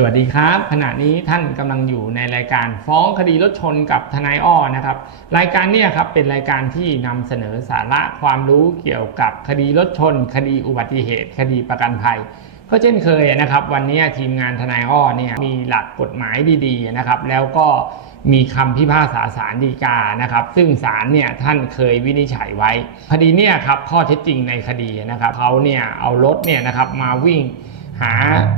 สวัสดีครับ ขณะนี้ท่านกำลังอยู่ในรายการฟ้องคดีรถชนกับทนายอ้อนะครับ รายการนี้ครับเป็นรายการที่นำเสนอสาระความรู้เกี่ยวกับคดีรถชน คดีอุบัติเหตุ คดีประกันภัย ก็เช่นเคยนะครับ วันนี้ทีมงานทนายอ้อเนี่ยมีหลักกฎหมายดีๆนะครับ แล้วก็มีคำพิพากษาศาลฎีกานะครับ ซึ่งศาลเนี่ยท่านเคยวินิจฉัยไว้ คดีเนี่ยครับข้อเท็จจริงในคดีนะครับเขาเนี่ยเอารถเนี่ยนะครับมาวิ่ง หา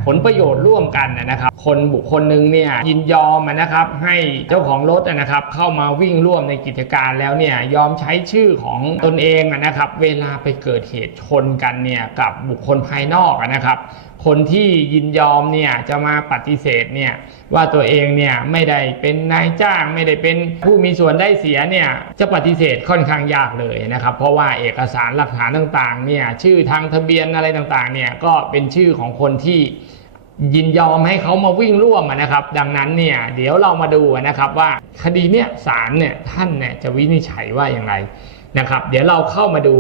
ผลประโยชน์ร่วมกันนะครับ คนบุคคลหนึ่งเนี่ยยินยอมนะครับให้เจ้าของรถนะครับ เข้ามาวิ่งร่วมในกิจการแล้วเนี่ยยอมใช้ชื่อของตนเองนะครับ เวลาไปเกิดเหตุชนกันเนี่ยกับบุคคลภายนอกนะครับ คนที่ยินยอมเนี่ยจะมาปฏิเสธเนี่ยว่าตัวเองเนี่ยไม่ได้เป็นนายจ้างไม่ได้เป็นผู้มีส่วนได้เสียเนี่ยจะปฏิเสธค่อนข้างยากเลยนะครับ เพราะว่าเอกสารหลักฐานต่างๆเนี่ยชื่อทางทะเบียนอะไรต่างๆเนี่ยก็เป็นชื่อของคนที่ยินยอมให้เขามาวิ่งร่วมนะครับ ดังนั้นเนี่ยเดี๋ยวเรามาดูนะครับว่าคดีเนี้ยศาลเนี่ยท่านเนี่ยจะวินิจฉัยว่าอย่างไร นะครับ เดี๋ยวเราเข้ามาดู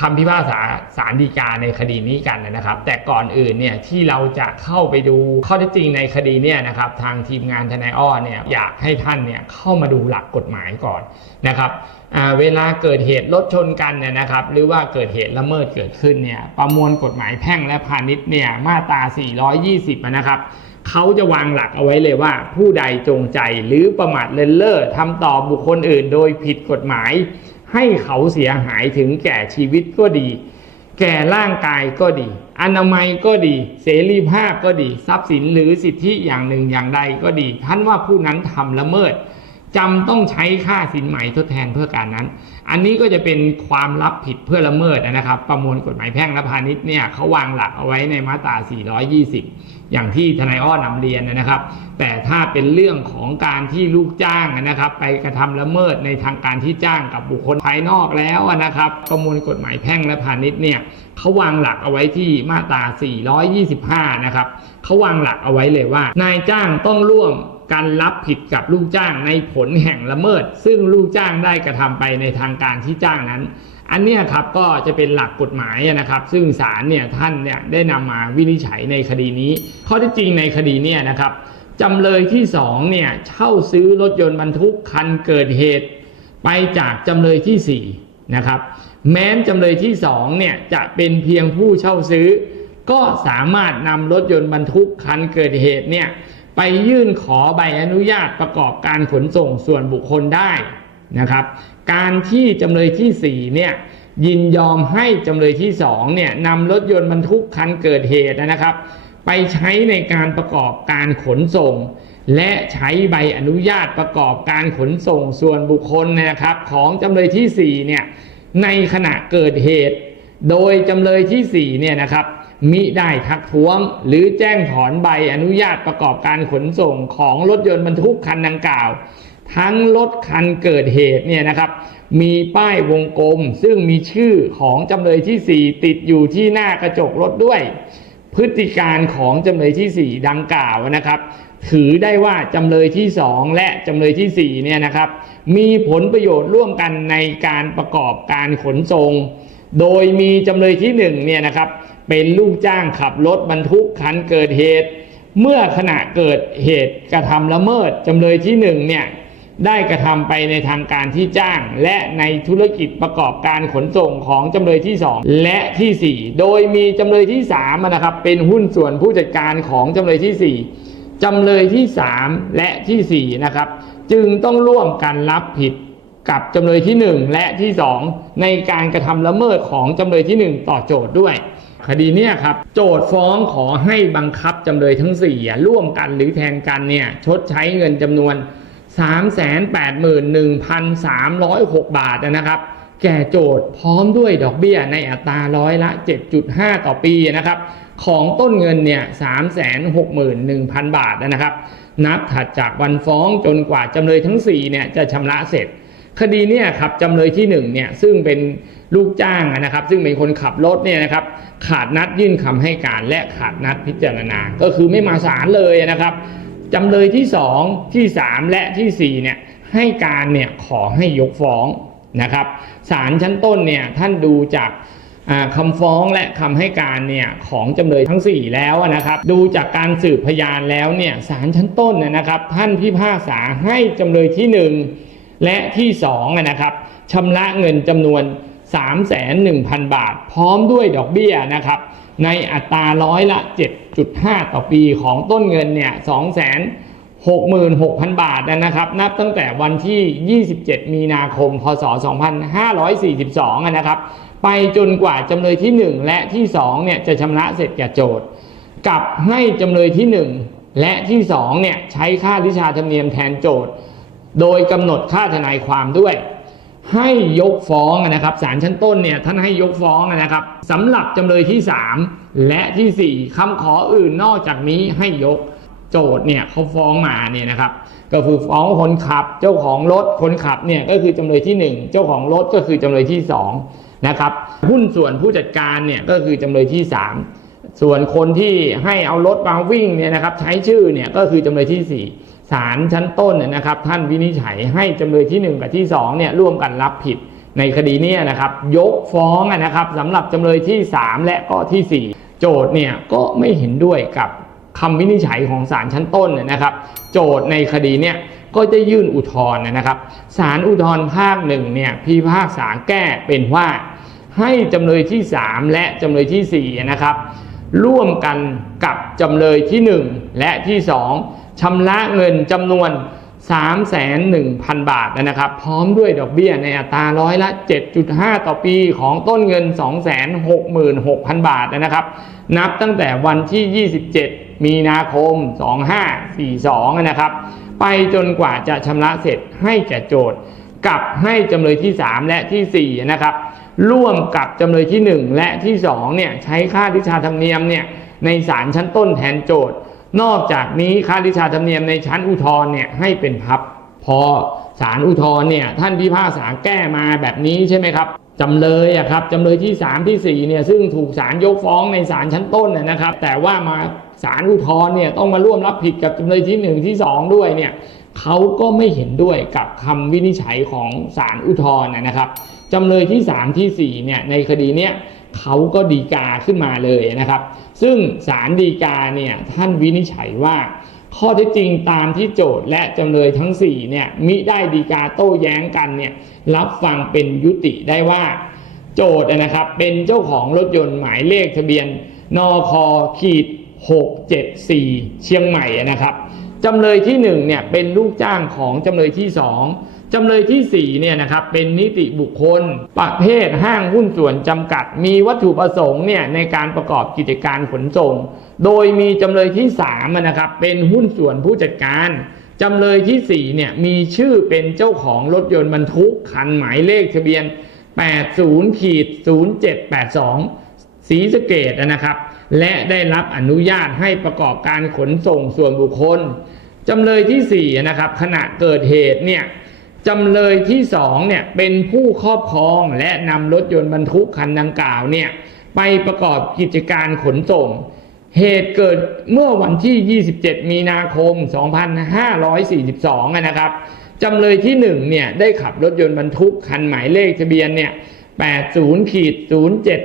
คำพิพากษาศาลฎีกาในคดีนี้กันนะครับ แต่ก่อนอื่นเนี่ยที่เราจะเข้าไปดูข้อเท็จจริงในคดีเนี่ยนะครับ ทางทีมงานทนายอ้อเนี่ยอยากให้ท่านเนี่ยเข้ามาดูหลักกฎหมายก่อนนะครับเวลาเกิดเหตุรถชนกันเนี่ยนะครับ หรือว่าเกิดเหตุละเมิดเกิดขึ้นเนี่ยประมวลกฎหมายแพ่งและพาณิชย์เนี่ยมาตรา 420อะนะครับเขาจะวางหลักเอาไว้เลยว่า ผู้ใดจงใจหรือประมาทเลินเล่อทำต่อบุคคลอื่น โดยผิดกฎหมาย ให้เขาเสียหายถึงแก่ชีวิตก็ดี แก่ร่างกายก็ดี อนามัยก็ดี เสรีภาพก็ดี ทรัพย์สินหรือสิทธิอย่างหนึ่งอย่างใดก็ดีท่านว่าผู้นั้นทำละเมิด จำต้องใช้ค่าสินไหม่ทดแทนเพื่อการนั้น อันนี้ก็จะเป็นความรับผิดเพื่อละเมิดนะครับ ประมวลกฎหมายแพ่งและพาณิชย์เนี่ยเขาวางหลักเอาไว้ในมาตรา 420 อย่างที่ทนายอ้อนำเรียนนะครับ แต่ถ้าเป็นเรื่องของการที่ลูกจ้างนะครับ ไปกระทำละเมิดในทางการที่จ้างกับบุคคลภายนอกแล้วนะครับ ประมวลกฎหมายแพ่งและพาณิชย์เนี่ยเขาวางหลักเอาไว้ที่มาตรา 425 นะครับเขาวางหลักเอาไว้เลยว่า นายจ้างต้องร่วม การรับผิดกับลูกจ้างในผลแห่งละเมิด ซึ่งลูกจ้างได้กระทำไปในทางการที่จ้างนั้น อันนี้ครับก็จะเป็นหลักกฎหมายนะครับ ซึ่งศาลเนี่ยท่านเนี่ยได้นำมาวินิจฉัยในคดีนี้ ข้อที่จริงในคดีเนี่ยนะครับจำเลยที่สองเนี่ยเช่าซื้อรถยนต์บรรทุกคันเกิดเหตุ ไปจากจำเลยที่สี่นะครับแม้นจำเลยที่สองเนี่ยจะเป็นเพียงผู้เช่าซื้อ ก็สามารถนำรถยนต์บรรทุกคันเกิดเหตุเนี่ย ไปยื่นขอใบอนุญาตประกอบการขนส่งส่วนบุคคลได้นะครับ การที่จำเลยที่4เนี่ยยินยอมให้จำเลยที่2เนี่ยนำรถยนต์บรรทุกคันเกิดเหตุนะครับ ไปใช้ในการประกอบการขนส่ง และใช้ใบอนุญาตประกอบการขนส่งส่วนบุคคลนะครับ ของจำเลยที่4เนี่ยในขณะเกิดเหตุ โดยจำเลยที่4เนี่ยนะครับ มิได้ทักท้วง หรือแจ้งถอนใบอนุญาตประกอบการขนส่งของรถยนต์บรรทุกคันดังกล่าว ทั้งรถคันเกิดเหตุเนี่ยนะครับ มีป้ายวงกลม ซึ่งมีชื่อของจำเลยที่ 4 ติดอยู่ที่หน้ากระจกรถด้วย พฤติการของจำเลยที่ 4 ดังกล่าวนะครับ ถือได้ว่าจำเลยที่ 2 และจำเลยที่4เนี่ยนะครับ มีผลประโยชน์ร่วมกันในการประกอบการขนส่งโดยมีจำเลยที่1เนี่ยนะครับ เป็นลูกจ้างขับรถบรรทุกคันเกิดเหตุ เมื่อขณะเกิดเหตุกระทำละเมิดจำเลยที่1เนี่ยได้กระทำไปในทางการที่จ้าง และในธุรกิจประกอบการขนส่งของจำเลยที่ 2 และทีสี่4 โดยมีจำเลยที่3นะครับเป็นหุ้นส่วนผู้จัดการของจำเลยที่ 4จำเลยที่ 3 และทีสี่ 4 นะครับ จึงต้องร่วมกันรับผิดกับจำเลยที่ 1 และที่ 2 ในการกระทำละเมิดของจำเลยที่ 1 ต่อโจทย์ด้วย คดีเนี้ยครับโจทย์ฟ้องขอให้บังคับจำเลยทั้ง4อ่ร่วมกันหรือแทนกันเนี่ยชดใช้เงินจำนวน 381,306 บาทนะครับ แก่โจทย์พร้อมด้วยดอกเบี้ยในอัตราร้อยละ 7.5 ต่อปีนะครับ ของต้นเงินเนี่ย 361,000 บาทนะครับ นับถัดจากวันฟ้องจนกว่าจำเลยทั้ง 4 เนี่ยจะชำระเสร็จ คดีเนี่ยครับจำเลยที่หนึ่งเนี่ยซึ่งเป็น ลูกจ้างนะครับ ซึ่งเป็นคนขับรถเนี่ยนะครับขาดนัดยื่นคำให้การและขาดนัดพิจารณา ก็คือไม่มาศาลเลยนะครับจำเลยที่สองที่สามและที่สี่เนี่ยให้การเนี่ยขอให้ยกฟ้องนะครับศาลชั้นต้นเนี่ยท่านดูจากอ่าคำฟ้องและคำให้การเนี่ยของจำเลยทั้ง 4 แล้วนะครับ ดูจากการสืบพยานแล้วเนี่ยศาลชั้นต้นนะครับ ท่านพิพากษาให้จำเลยที่ 1 และที่2อะนะครับชำระเงินจำนวน 3,1,000 บาท พร้อมด้วยดอกเบี้ยนะครับ ในอัตราร้อยละ 7.5 ต่อปีของต้นเงินเนี่ย2 66,000 บาทนะครับ นับตั้งแต่วันที่ 27 มีนาคม พศ 2542อะนะครับ ไปจนกว่าจำเลยที่ 1 และที่ 2 เนี่ยจะชำระเสร็จแก่โจทย์กับให้จำเลยที่ 1 และที่ 2 เนี่ยใช้ค่าวิชาธรรมเนียมแทนโจทย์ โดยกำหนดค่าทนายความด้วย ให้ยกฟ้องนะครับศาลชั้นต้นเนี่ยท่านให้ยกฟ้องนะครับสำหรับจำเลยที่ 3 และทีสี่4คำขออื่นนอกจากนี้ให้ยกโจทย์เนี่ยเขาฟ้องมาเนี่ยนะครับ ก็คือฟ้องคนขับ เจ้าของรถคนขับเนี่ยก็คือจำเลยที่ 1 เจ้าของรถก็คือจำเลยที่2นะครับหุ้นส่วนผู้จัดการเนี่ยก็คือจำเลยที่ 3 ส่วนคนที่ให้เอารถมาวิ่งเนี่ยนะครับใช้ชื่อเนี่ยก็คือจำเลยที่ 4 ศาลชั้นต้นเนี่ยนะครับ ท่านวินิจฉัยให้จำเลยที่ 1 กับที่2เนี่ยร่วมกันรับผิดในคดีนี้นะครับ ยกฟ้องนะครับสำหรับจำเลยที่ 3 และก็ที่ 4 โจทย์เนี่ยก็ไม่เห็นด้วยกับคำวินิจฉัยของศาลชั้นต้นเนี่ยนะครับ โจทย์ในคดีเนี่ยก็จะยื่นอุทธรณ์นะครับศาลอุทธรณ์ภาคหนึ่งเนี่ยพิพากษาแก้เป็นว่าให้จำเลยที่ 3 และจำเลยทีสี่4นะครับร่วมกันกับจำเลยที่ 1 และที่ 2 ชำระเงินจำนวน3,1,000 บาทนะครับ พร้อมด้วยดอกเบี้ยในอัตราร้อยละ 7.5 ต่อปีของต้นเงิน 266,000 บาทนะครับ นับตั้งแต่วันที่ 27 มีนาคม 2542 นะครับ ไปจนกว่าจะชำระเสร็จให้แก่โจทย์กับให้จำเลยที่ 3 และทีสี่4 นะครับ ร่วมกับจำเลยที่ 1 และที่2เนี่ยใช้ค่าทิชาธรรมเนียมเนี่ยในศาลชั้นต้นแทนโจทย์ นอกจากนี้ค่าทิชาธรรมเนียมในชั้นอุทธรณ์เนี่ยให้เป็นพับ พอศาลอุทธรณ์เนี่ยท่านพิพากษาแก้มาแบบนี้ใช่ไหมครับจำเลยอะครับจำเลยที่ 3 ที่ 4เนี่ยซึ่งถูกศาลยกฟ้องในศาลชั้นต้นนนะครับ แต่ว่ามาศาลอุทธรณ์เนี่ยต้องมาร่วมรับผิดกับจำเลยที่ 1 ที่ 2 ด้วยเนี่ยเขาก็ไม่เห็นด้วยกับคำวินิจฉัยของศาลอุทธรณ์นะครับจำเลยที่ 3 ที่4เนี่ยในคดีเนี้ย เขาก็ดีกาขึ้นมาเลยนะครับ ซึ่งศาลดีกาเนี่ยท่านวินิจฉัยว่า ข้อเท็จจริงตามที่โจทย์และจำเลยทั้ง4เนี่ยมิได้ดีกาโต้แย้งกันเนี่ยรับฟังเป็นยุติได้ว่า โจทย์นะครับเป็นเจ้าของรถยนต์หมายเลขทะเบียนนคขีด674 เชียงใหม่นะครับ จำเลยที่1เนี่ยเป็นลูกจ้างของจำเลยที่ 2จำเลยที่4เนี่ยนะครับเป็นนิติบุคคล ประเภทห้างหุ้นส่วนจำกัด มีวัตถุประสงค์เนี่ยในการประกอบกิจการขนส่ง โดยมีจำเลยที่3นะครับเป็นหุ้นส่วนผู้จัดการจำเลยที่4เนี่ยมีชื่อเป็นเจ้าของรถยนต์บรรทุกคันหมายเลขทะเบียน 80ขีด0782ศรีสเกดนะครับ และได้รับอนุญาตให้ประกอบการขนส่งส่วนบุคคล จำเลยที่ 4 นะครับ ขณะเกิดเหตุเนี่ยจำเลยที่2เนี่ยเป็นผู้ครอบครองและนำรถยนต์บรรทุกคันดังกล่าวเนี่ยไปประกอบกิจการขนส่ง เหตุเกิดเมื่อวันที่ 27 มีนาคม 2542 นะครับจำเลยที่1เนี่ยได้ขับรถยนต์บรรทุกคันหมายเลขทะเบียนเนี่ย 80ขีด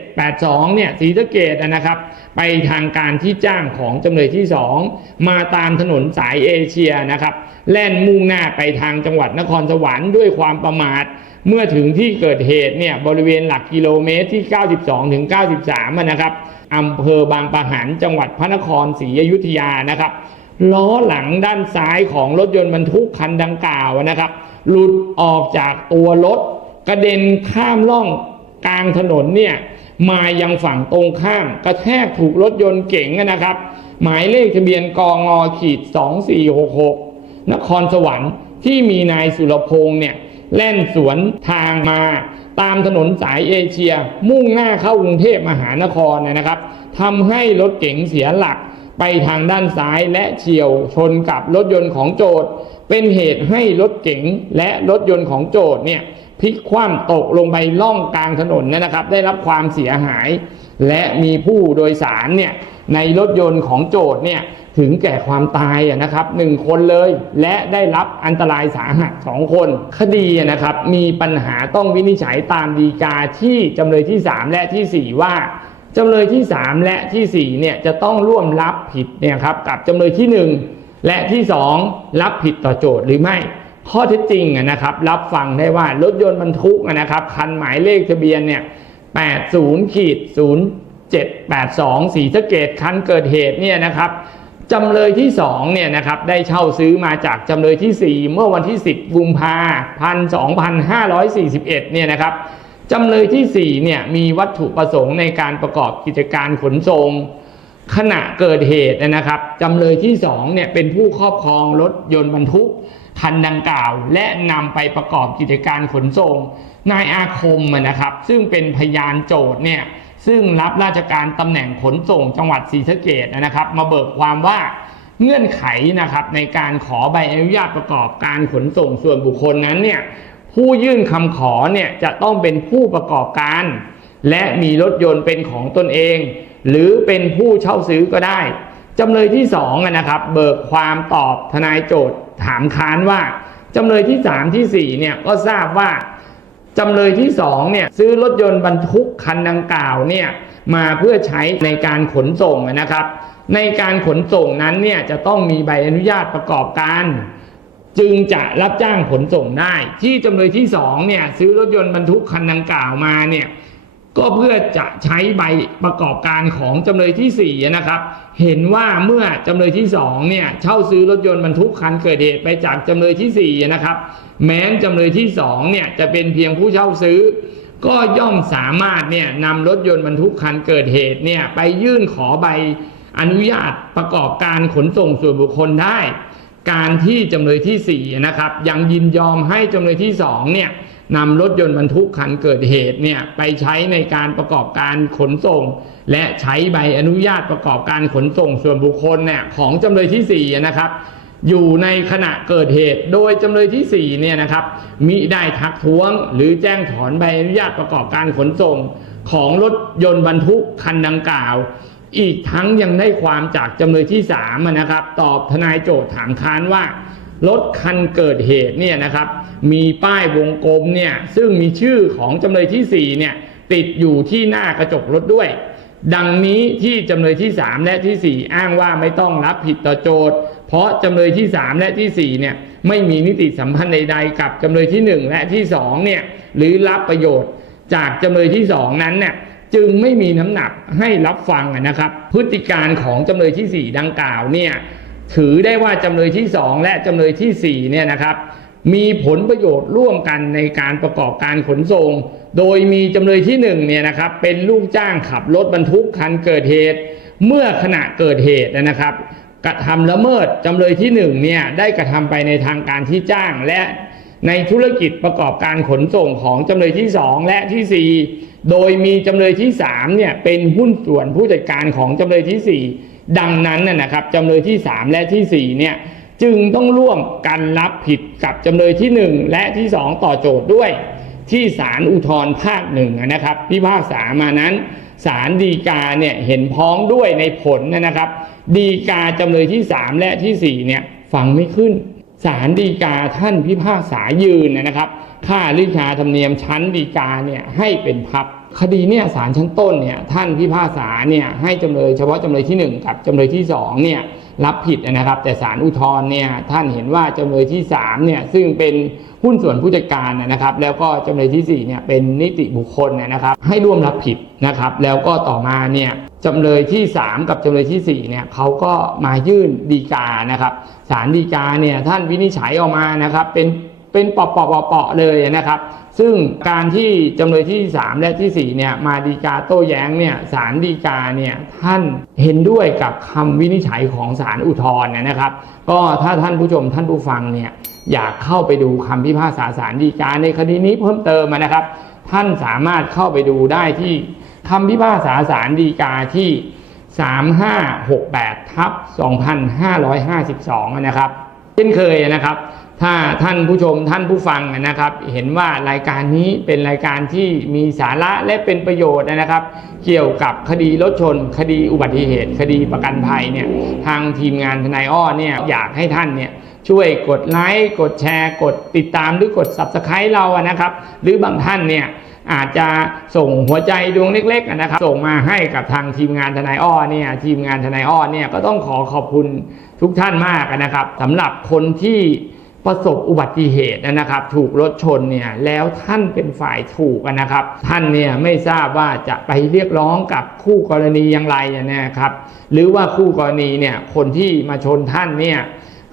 0782เนี่ยศรีสะเกดนะครับ ไปทางการที่จ้างของจำเลยที่ 2 มาตามถนนสายเอเชียนะครับ แล่นมุ่งหน้าไปทางจังหวัดนครสวรรค์ด้วยความประมาท เมื่อถึงที่เกิดเหตุเนี่ยบริเวณหลักกิโลเมตรที่ 92ถึง93นะครับอำเภอบางปะหันจังหวัดพระนครศรีอยุธยานะครับล้อหลังด้านซ้ายของรถยนต์บรรทุกคันดังกล่าวนะครับ หลุดออกจากตัวรถ กระเด็นข้ามร่องกลางถนนเนี่ยมายังฝั่งตรงข้ามกระแทกถูกรถยนต์เก๋งนะครับ หมายเลขทะเบียนกองอขีด2466 นครสวรรค์ที่มีนายสุรพงษ์เนี่ยแล่นสวนทางมาตามถนนสายเอเชีย มุ่งหน้าเข้ากรุงเทพมหานครนยนะครับทำให้รถเก๋งเสียหลักไปทางด้านซ้ายและเฉียวชนกับรถยนต์ของโจทย์ เป็นเหตุให้รถเก๋งและรถยนต์ของโจทย์เนี่ย พลิกคว่ำตกลงไปล่องกลางถนนนะครับ ได้รับความเสียหาย และมีผู้โดยสารเนี่ยในรถยนต์ของโจทย์เนี่ยถึงแก่ความตายอะนะครับหนึ่งคนเลย และได้รับอันตรายสาหัสสองคน คดีนะครับมีปัญหาต้องวินิจฉัยตามดีกาที่จำเลยที่ 3 และทีสี่4 ว่าจำเลยที่ 3 และทีสี่4เนี่ยจะต้องร่วมรับผิดเนี่ยครับกับจำเลยที่ 1 และที่ 2 รับผิดต่อโจทย์หรือไม่ ข้อเท็จจริงนะครับ รับฟังได้ว่ารถยนต์บรรทุกนะครับ คันหมายเลขทะเบียนเนี่ย80ขีด0782 สีสะเกตคันเกิดเหตุเนี่ยนะครับจำเลยที่2เนี่ยนะครับได้เช่าซื้อมาจากจำเลยที่ 4 เมื่อวันที่ 10กุมภาพันธ์2541เนี่ยนะครับจำเลยที่4เนี่ยมีวัตถุประสงค์ในการประกอบกิจการขนส่ง ขณะเกิดเหตุนะครับจำเลยที่2เนี่ยเป็นผู้ครอบครองรถยนต์บรรทุกคันดังกล่าว และนำไปประกอบกิจการขนส่งนายอาคมนะครับ ซึ่งเป็นพยานโจทย์เนี่ยซึ่งรับราชการตำแหน่งขนส่งจังหวัดศรีสะเกดนะครับ มาเบิกความว่าเงื่อนไขนะครับในการขอใบอนุญาตประกอบการขนส่งส่วนบุคคลนั้นเนี่ยผู้ยื่นคำขอเนี่ยจะต้องเป็นผู้ประกอบการ และมีรถยนต์เป็นของตนเอง หรือเป็นผู้เช่าซื้อก็ได้จำเลยที่สองนะครับเบิกความตอบทนายโจทย์ถามค้านว่าจำเลยที่สามที่สี่เนี่ยก็ทราบว่าจำเลยที่สองเนี่ยซื้อรถยนต์บรรทุกคันดังกล่าวเนี่ยมาเพื่อใช้ในการขนส่งนะครับ ในการขนส่งนั้นเนี่ยจะต้องมีใบอนุญาตประกอบการ จึงจะรับจ้างขนส่งได้ ที่จำเลยที่สองเนี่ยซื้อรถยนต์บรรทุกคันดังกล่าวมาเนี่ย ก็เพื่อจะใช้ใบประกอบการของจำเลยที่4นะครับ เห็นว่าเมื่อจำเลยที่2เนี่ยเช่าซื้อรถยนต์บรรทุกคันเกิดเหตุไปจากจำเลยที่4นะครับ แม้นจำเลยที่2เนี่ยจะเป็นเพียงผู้เช่าซื้อ ก็ย่อมสามารถเนี่ยนำรถยนต์บรรทุกคันเกิดเหตุเนี่ยไปยื่นขอใบอนุญาตประกอบการขนส่งส่วนบุคคลได้ การที่จำเลยที่4นะครับยังยินยอมให้จำเลยที่2เนี่ย นำรถยนต์บรรทุกคันเกิดเหตุเนี่ยไปใช้ในการประกอบการขนส่ง และใช้ใบอนุญาตประกอบการขนส่งส่วนบุคคลเนี่ยของจำเลยที่4นะครับอยู่ในขณะเกิดเหตุ โดยจำเลยที่4เนี่ยนะครับมิได้ทักท้วง หรือแจ้งถอนใบอนุญาตประกอบการขนส่ง ของรถยนต์บรรทุกคันดังกล่าว อีกทั้งยังได้ความจากจำเลยที่3นะครับ ตอบทนายโจทย์ถามค้านว่า รถคันเกิดเหตุเนี่ยนะครับ มีป้ายวงกลมเนี่ยซึ่งมีชื่อของจำเลยที่4เนี่ยติดอยู่ที่หน้ากระจกรถด้วย ดังนี้ที่จำเลยที่ 3 และที่ 4 อ้างว่าไม่ต้องรับผิดต่อโจทย์ เพราะจำเลยที่ 3 และที่4เนี่ยไม่มีนิติสัมพันธ์ใดๆ กับจำเลยที่ 1 และที่2เนี่ยหรือรับประโยชน์ จากจำเลยที่ 2 นั้นเนี่ยจึงไม่มีน้ำหนักให้รับฟังนะครับ พฤติการของจำเลยที่ 4 ดังกล่าวเนี่ย ถือได้ว่าจำเลยที่ 2 และจำเลยทีสี่4เนี่ยนะครับมีผลประโยชน์ร่วมกันในการประกอบการขนส่ง โดยมีจำเลยที่1เนี่ยนะครับเป็นลูกจ้างขับรถบรรทุกคันเกิดเหตุ เมื่อขณะเกิดเหตุนะครับ กระทำละเมิดจำเลยที่1เนี่ยได้กระทำไปในทางการที่จ้างและในธุรกิจประกอบการขนส่งของจำเลยที่ 2 และที่ 4 โดยมีจำเลยที่3เนี่ยเป็นหุ้นส่วนผู้จัดการของจำเลยที่ 4 ดังนั้นนะครับจำเลยที่ 3 และที่ 4 เนี่ยจึงต้องร่วมกันรับผิดกับจำเลยที่ 1 และที่ 2 ต่อโจทย์ด้วย ที่ศาลอุทธรภาคหนึ่งนะครับพิพากษามานั้นศาลดีกาเนี่ยเห็นพ้องด้วยในผลนะครับ ดีกาจำเลยที่ 3 และที่ 4 เนี่ยฟังไม่ขึ้นศาลฎีกาท่านพิพากษายืนนะครับ ค่าลิชาธรรมเนียมชั้นฎีกาเนี่ยให้เป็นพับ คดีเนี่ยศาลชั้นต้นเนี่ยท่านพิพากษาเนี่ยให้จำเลยเฉพาะจำเลยที่ 1 กับจำเลยที่2เนี่ยรับผิดนะครับ แต่ศาลอุทธรณ์เนี่ยท่านเห็นว่าจำเลยที่3เนี่ยซึ่งเป็นหุ้นส่วนผู้จัดการนะครับ แล้วก็จำเลยที่4เนี่ยเป็นนิติบุคคลนะครับ ให้ร่วมรับผิดนะครับ แล้วก็ต่อมาเนี่ยจำเลยที่ 3 กับจำเลยที่4เนี่ยเขาก็มายื่นดีกานะครับศาลดีกาเนี่ยท่านวินิจฉัยออกมานะครับเป็นเป็นปาะเปาะเปาะเปาะเลยนะครับ ซึ่งการที่จำเลยที่ 3 และทีสี่ 4 เนี่ยมาดีกาโต้แย้งเนี่ยศาลดีกาเนี่ยท่านเห็นด้วยกับคำวินิจฉัยของศาลอุทธรณ์นะครับ ก็ถ้าท่านผู้ชมท่านผู้ฟังเนี่ยอยากเข้าไปดูคำพิพากษาศาลดีกาในคดีนี้เพิ่มเติมนะครับ ท่านสามารถเข้าไปดูได้ที่คำพิพากษาศาลดีกาที่ 3568ทับ2552 นะครับ เช่นเคยนะครับ ถ้าท่านผู้ชมท่านผู้ฟังนะครับ เห็นว่ารายการนี้เป็นรายการที่มีสาระและเป็นประโยชน์นะครับ เกี่ยวกับคดีรถชน คดีอุบัติเหตุ คดีประกันภัยเนี่ยทางทีมงานทนายอ้อเนี่ยอยากให้ท่านเนี่ยช่วยกดไลค์กดแชร์ กดติดตามหรือกด subscribe เราอะนะครับ หรือบางท่านเนี่ยอาจจะส่งหัวใจดวงเล็กๆนะครับ ส่งมาให้กับทางทีมงานทนายอ้อเนี่ยทีมงานทนายอ้อเนี่ยก็ต้องขอขอบคุณทุกท่านมากนะครับสำหรับคนที่ ประสบอุบัติเหตุนะครับ ถูกรถชนเนี่ยแล้วท่านเป็นฝ่ายถูกนะครับ ท่านเนี่ยไม่ทราบว่าจะไปเรียกร้องกับคู่กรณีอย่างไรนะครับ หรือว่าคู่กรณีเนี่ยคนที่มาชนท่านเนี่ย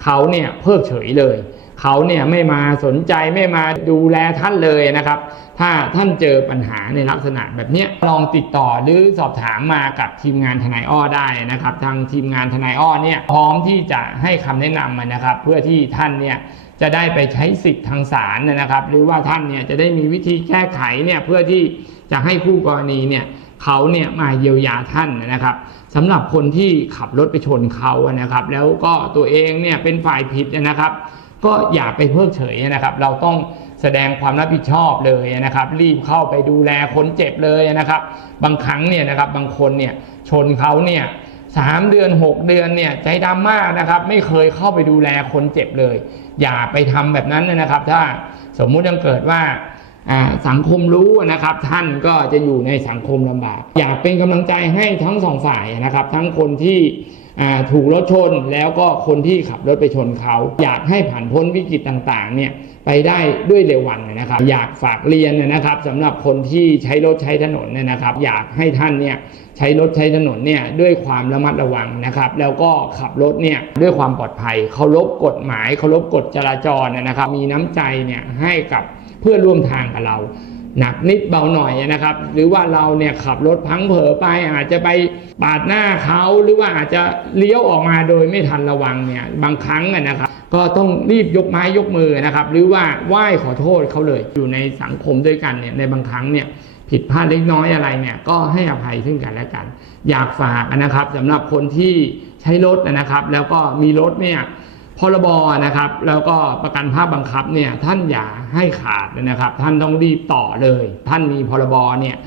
เขาเนี่ยเพิกเฉยเลย เขาเนี่ยไม่มาสนใจไม่มาดูแลท่านเลยนะครับ ถ้าท่านเจอปัญหาในลักษณะแบบนี้ลองติดต่อหรือสอบถามมากับทีมงานทนายอ้อได้นะครับ ทางทีมงานทนายอ้อเนี่ยพร้อมที่จะให้คำแนะนำนะครับ เพื่อที่ท่านเนี่ยจะได้ไปใช้สิทธิ์ทางศาลนะครับ หรือว่าท่านเนี่ยจะได้มีวิธีแก้ไขเนี่ยเพื่อที่จะให้คู่กรณีเนี่ยเขาเนี่ยมาเยียวยาท่านนะครับสำหรับคนที่ขับรถไปชนเขานะครับ แล้วก็ตัวเองเนี่ยเป็นฝ่ายผิดนะครับ ก็อย่าไปเพิกเฉยนะครับ เราต้องแสดงความรับผิดชอบเลยนะครับ รีบเข้าไปดูแลคนเจ็บเลยนะครับ บางครั้งเนี่ยนะครับบางคนเนี่ยชนเขาเนี่ยสามเดือน6เดือนเนี่ยใจดำมากนะครับ ไม่เคยเข้าไปดูแลคนเจ็บเลย อย่าไปทำแบบนั้นนะครับ ถ้าสมมุติยังเกิดว่าสังคมรู้นะครับ ท่านก็จะอยู่ในสังคมลำบาก อยากเป็นกำลังใจให้ทั้งสองฝ่ายนะครับ ทั้งคนที่ ถูกรถชนแล้วก็คนที่ขับรถไปชนเขา อยากให้ผ่านพ้นวิกฤตต่างๆเนี่ยไปได้ด้วยเร็ววันนะครับ อยากฝากเรียนนะครับสำหรับคนที่ใช้รถใช้ถนนเนี่ยนะครับ อยากให้ท่านเนี่ยใช้รถใช้ถนนเนี่ยด้วยความระมัดระวังนะครับ แล้วก็ขับรถเนี่ยด้วยความปลอดภัยเคารพกฎหมายเคารพกฎจราจรนะครับ มีน้ำใจเนี่ยให้กับเพื่อนร่วมทางกับเรา หนักนิดเบาหน่อยนะครับ หรือว่าเราเนี่ยขับรถพังเผลอไปอาจจะไปปาดหน้าเขาหรือว่าอาจจะเลี้ยวออกมาโดยไม่ทันระวังเนี่ยบางครั้งนะครับ ก็ต้องรีบยกไม้ยกมือนะครับ หรือว่าไหว้ขอโทษเขาเลยอยู่ในสังคมด้วยกันเนี่ยในบางครั้งเนี่ยผิดพลาดเล็กน้อยอะไรเนี่ยก็ให้อภัยซึ่งกันและกัน อยากฝากนะครับสำหรับคนที่ใช้รถนะครับ แล้วก็มีรถเนี่ย พรบนะครับแล้วก็ประกันภาคบังคับเนี่ยท่านอย่าให้ขาดนะครับ ท่านต้องรีบต่อเลย ท่านมีพรบเนี่ย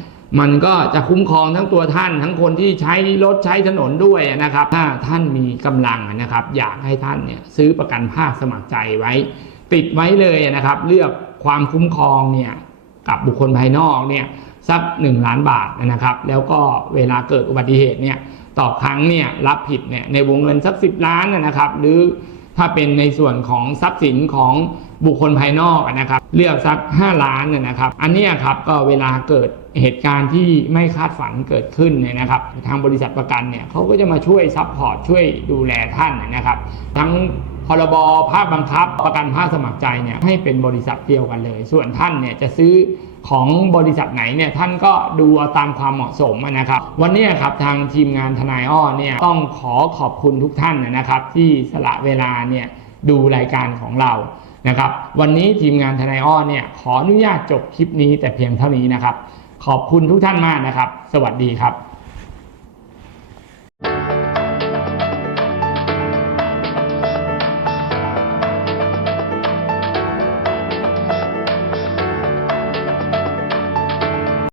มันก็จะคุ้มครองทั้งตัวท่าน ทั้งคนที่ใช้รถใช้ถนนด้วยนะครับ ถ้าท่านมีกำลังนะครับ อยากให้ท่านเนี่ยซื้อประกันภาคสมัครใจไว้ ติดไว้เลยนะครับ เลือกความคุ้มครองเนี่ยกับบุคคลภายนอกเนี่ยสัก 1 ล้านบาทนะครับ แล้วก็เวลาเกิดอุบัติเหตุเนี่ยต่อครั้งเนี่ยรับผิดเนี่ยในวงเงินสัก 10 ล้านนะครับ หรือ ถ้าเป็นในส่วนของทรัพย์สินของบุคคลภายนอกนะครับ เลือกสัก 5 ล้านเนยนะครับ อันนี้ครับก็เวลาเกิดเหตุการณ์ที่ไม่คาดฝันเกิดขึ้นเนี่ยนะครับ ทางบริษัทประกันเนี่ยเขาก็จะมาช่วยซัพพอร์ตช่วยดูแลท่านนะครับ ทั้ง พรบภาคบังคับประกันภาคสมัครใจเนี่ยให้เป็นบริษัทเดียวกันเลย ส่วนท่านเนี่ยจะซื้อของบริษัทไหนเนี่ยท่านก็ดูาตามความเหมาะสมนะครับ วันนี้ครับทางทีมงานทนายอ้อเนี่ยต้องขอขอบคุณทุกท่านนะครับที่สละเวลาเนี่ยดูรายการของเรานะครับวันนี้ทีมงานทนายอ้อเนี่ยขออนุญาตจบคลิปนี้แต่เพียงเท่านี้นะครับ ขอบคุณทุกท่านมากนะครับ สวัสดีครับ